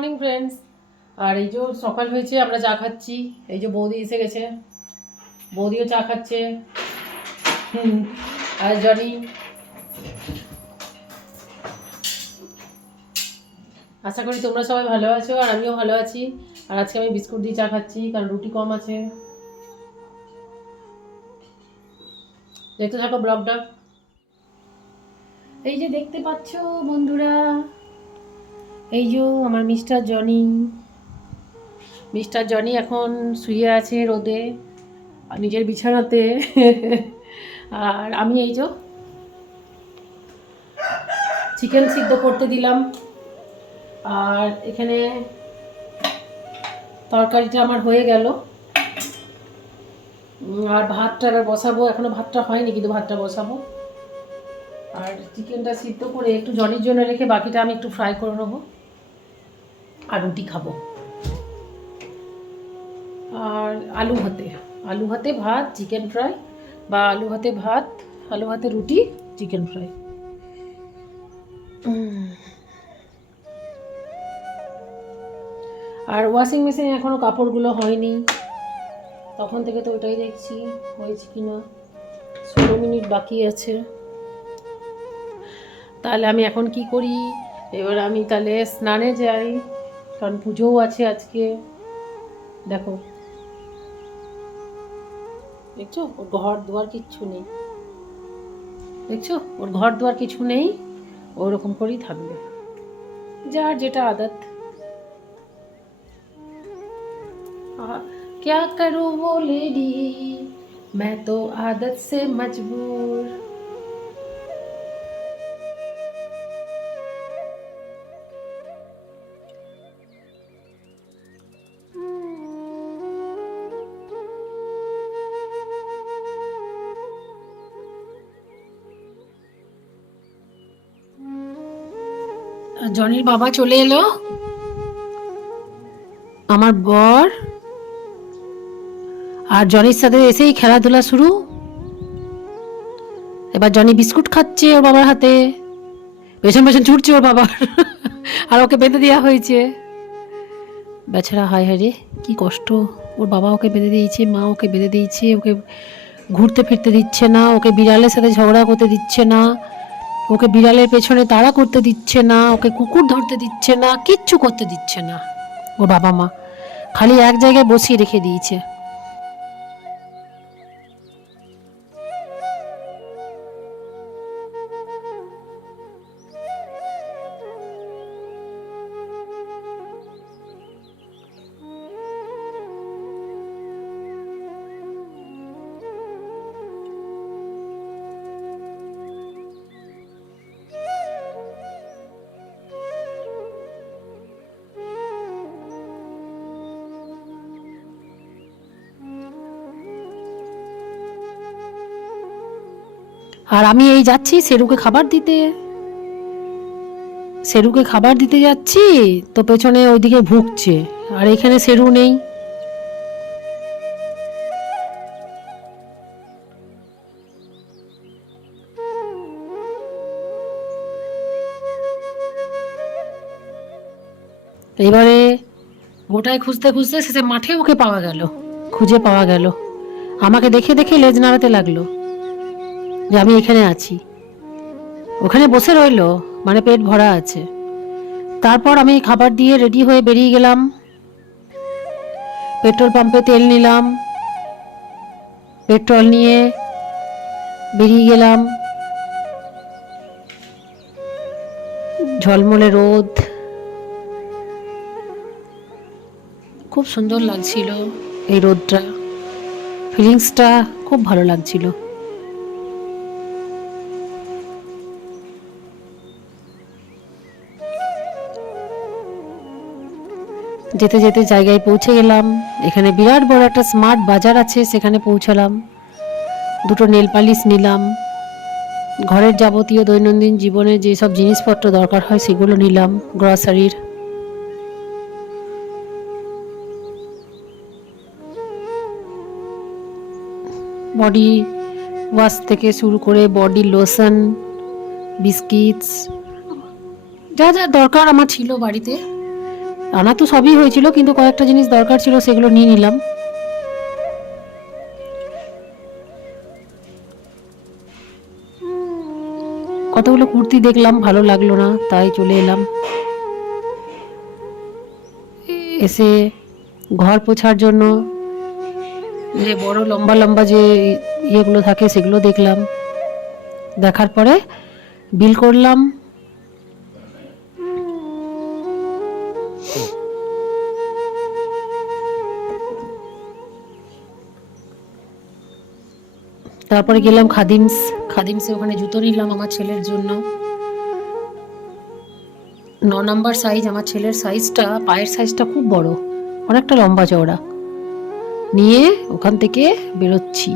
Morning friends. আর এই যে সকাল হয়েছে, আমরা চা খাচ্ছি। এই যে বৌদি এসে গেছে, বৌদিও চা খাচ্ছে। আর জনি, আশা করি তোমরা সবাই ভালো আছো, আর আমিও ভালো আছি। আর আজকে আমি বিস্কুট দিয়ে চা খাচ্ছি, কারণ রুটি কম আছে। দেখতে থাকো ব্লগটা। এই যে দেখতে পাচ্ছ বন্ধুরা, এই যে আমার মিস্টার জনি এখন শুয়ে আছে রোদে আর নিজের বিছানাতে। আর আমি এই যে চিকেন সিদ্ধ করতে দিলাম। আর এখানে তরকারিটা আমার হয়ে গেল, আর ভাতটা এবার বসাবো। এখনো ভাতটা হয়নি, কিন্তু ভাতটা বসাবো। আর চিকেনটা সিদ্ধ করে একটু জনির জন্য রেখে বাকিটা আমি একটু ফ্রাই করে নেবো, আর রুটি খাবো। আর আলু ভাতে ভাত, চিকেন ফ্রাই, বা আলু ভাতে ভাত, আলু ভাতে রুটি, চিকেন ফ্রাই। আর ওয়াশিং মেশিনে এখনও কাপড়গুলো হয়নি, তখন থেকে তো ওটাই দেখছি হয়েছে কি না। 16 মিনিট বাকি আছে। তাহলে আমি এখন কি করি, এবার আমি তাহলে স্নানে যাই, কারণ পুজোও আছে আজকে। দেখো, দেখছো ওর ঘর দুয়ার কিচ্ছু নেই, দেখছো ওর ঘর দুয়ার কিছু নেই, ওরকম করেই থাকবে, যার যেটা আদত। क्या करूं वो लेडी, मैं तो आदत से मजबूर। জনির বাবা চলে এলো, আমার বর। আর জনির সাথে এসেই খেলাধুলা শুরু। এবার জনি বিস্কুট খাচ্ছে ওর বাবার হাতে, পেছন পেছন ছুটছে ওর বাবার। আর ওকে বেঁধে দেওয়া হয়েছে। বেচারা, হায় হায় রে, কি কষ্ট। ওর বাবা ওকে বেঁধে দিয়েছে, মা ওকে বেঁধে দিয়েছে, ওকে ঘুরতে ফিরতে দিচ্ছে না, ওকে বিড়ালের সাথে ঝগড়া করতে দিচ্ছে না, ওকে বিড়ালের পেছনে তাড়া করতে দিচ্ছে না, ওকে কুকুর ধরতে দিচ্ছে না, কিচ্ছু করতে দিচ্ছে না ওর বাবা মা। খালি এক জায়গায় বসিয়ে রেখে দিয়েছে। আর আমি এই যাচ্ছি সেরুকে খাবার দিতে যাচ্ছি, তো পেছনে ওইদিকে ভুগছে, আর এখানে সেরু নেই। এবারে গোটায় খুঁজতে খুঁজতে শেষে মাঠে ওকে খুঁজে পাওয়া গেল। আমাকে দেখে দেখে লেজ নাড়াতে লাগলো যে আমি এখানে আছি। ওখানে বসে রইলো, মানে পেট ভরা আছে। তারপর আমি খাবার দিয়ে রেডি হয়ে বেরিয়ে গেলাম। পেট্রোল পাম্পে তেল নিলাম, পেট্রোল নিয়ে বেরিয়ে গেলাম। ঝলমলে রোদ, খুব সুন্দর লাগছিল এই রোদটা, ফিলিংসটা খুব ভালো লাগছিল। যেতে যেতে জায়গায় পৌঁছে গেলাম। এখানে বিরাট বড় একটা স্মার্ট বাজার আছে, সেখানে পৌঁছালাম। দুটো নেল পালিশ নিলাম, ঘরের যাবতীয় দৈনন্দিন জীবনে যেসব জিনিসপত্র দরকার হয় সেগুলো নিলাম, গ্রসারির। বডি ওয়াশ থেকে শুরু করে বডি লোশন, বিস্কিটস, যা যা দরকার আমার ছিল বাড়িতে আনা তো সবই হয়েছিল, কিন্তু কয়েকটা জিনিস দরকার ছিল, সেগুলো নিয়ে নিলাম। কতগুলো কুর্তি দেখলাম, ভালো লাগলো না, তাই চলে এলাম। এসে ঘর পোছার জন্য যে বড় লম্বা লম্বা যে ইয়েগুলো থাকে সেগুলো দেখলাম। দেখার পরে বিল করলাম। তারপরে গেলাম খাদিমসে, ওখানে জুতো নিলাম আমার ছেলের জন্য। 9 নম্বর সাইজ, আমার ছেলের সাইজটা, পায়ের সাইজটা খুব বড়, অনেকটা লম্বা চওড়া। নিয়ে ওখান থেকে বেরোচ্ছি।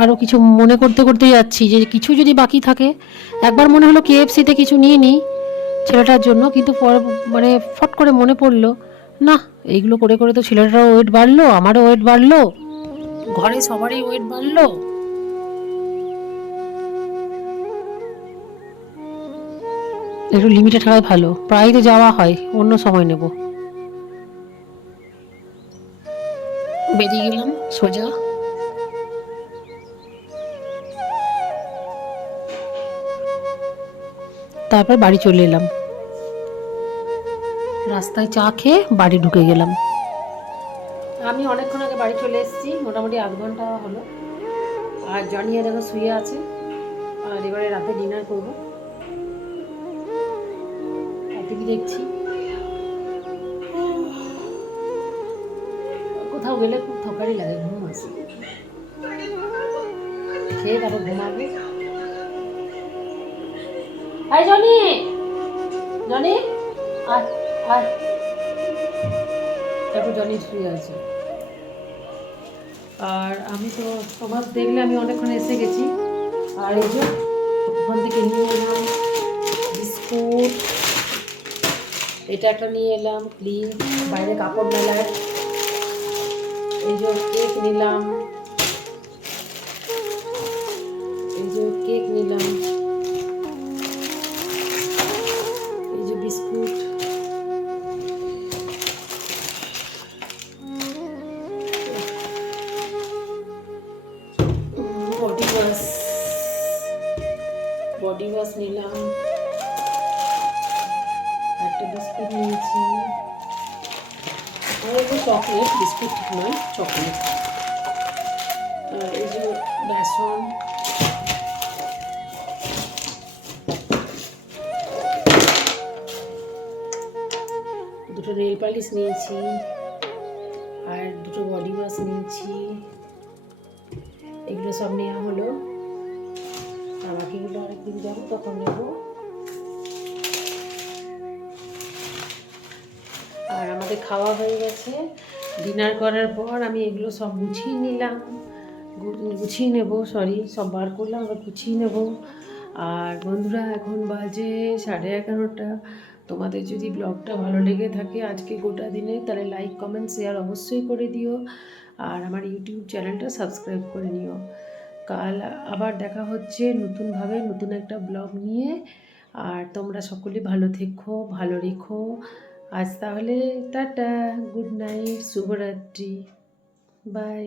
আরও কিছু মনে করতে করতে যাচ্ছি যে কিছু যদি বাকি থাকে। একবার মনে হলো KFC-তে কিছু নিয়ে নিই ছেলেটার জন্য, কিন্তু পরে মানে ফট করে মনে পড়লো, না এইগুলো করে করে তো ছেলেটারও ওয়েট বাড়লো, আমারও ওয়েট বাড়লো, ঘরে সবারই ওয়েট বাড়লো। একটু লিমিটে থাকাই ভালো। প্রায় তো যাওয়া হয়, অন্য সময় নেব। বেরিয়ে গেলাম সোজা। তারপর বাড়ি চলে এলাম। রাস্তায় চা খেয়ে বাড়ি ঢুকে গেলাম। আমি অনেকক্ষণ আগে বাড়ি চলে এসেছি, মোটামুটি 1/2 ঘন্টা হলো। আর জনিয়া দেখো শুয়ে আছে। আর এবারে রাতে ডিনার করবো। টিভি দেখছি। কোথাও গেলে খুব থকারি লাগে, ঘুম আসে। খেয়ে তারপর ঘুমাবে। হাই জনি, জনি আয় আয়। তারপর জনি শুয়ে আছে। আর আমি তো তোমার দেখলে আমি অনেকক্ষণ এসে গেছি। আর এই যে ওখান থেকে নিয়ে এলাম বিস্কুট, এটা একটা নিয়ে এলাম ক্লিপ, বাইরে কাপড় মেলার। এই যে কেক নিলাম, এই যে কেক নিলাম, এই যে বিস্কুট। বডি ওয়াশ নিলাম, একটা বিস্কুট নিয়েছি, আর এই যে চকলেট, বিস্কুট নয় চকলেট। আর এই যে বেসন, দুটো নেল পালিশ নিয়েছি, আর দুটো বডি ওয়াশ নিয়েছি। এগুলো সব নেওয়া হলো। আর বাকিগুলো আরেকদিন যাবো তখন নেবো। আর আমাদের খাওয়া হয়ে গেছে। ডিনার করার পর আমি এগুলো সব গুছিয়ে নিলাম, গুছিয়ে নেব, সব বার করলাম, আবার গুছিয়ে নেব। আর বন্ধুরা এখন বাজে 11:30। তোমাদের যদি ব্লগটা ভালো লেগে থাকে আজকে গোটা দিনে, তাহলে লাইক কমেন্ট শেয়ার অবশ্যই করে দিও। আর আমার ইউটিউব চ্যানেলটা সাবস্ক্রাইব করে নিও। কাল আবার দেখা হচ্ছে নতুনভাবে, নতুন একটা ব্লগ নিয়ে। আর তোমরা সকলে ভালো থেকো, ভালো রেখো। আজ তাহলে টাটা, গুড নাইট, শুভরাত্রি, বাই।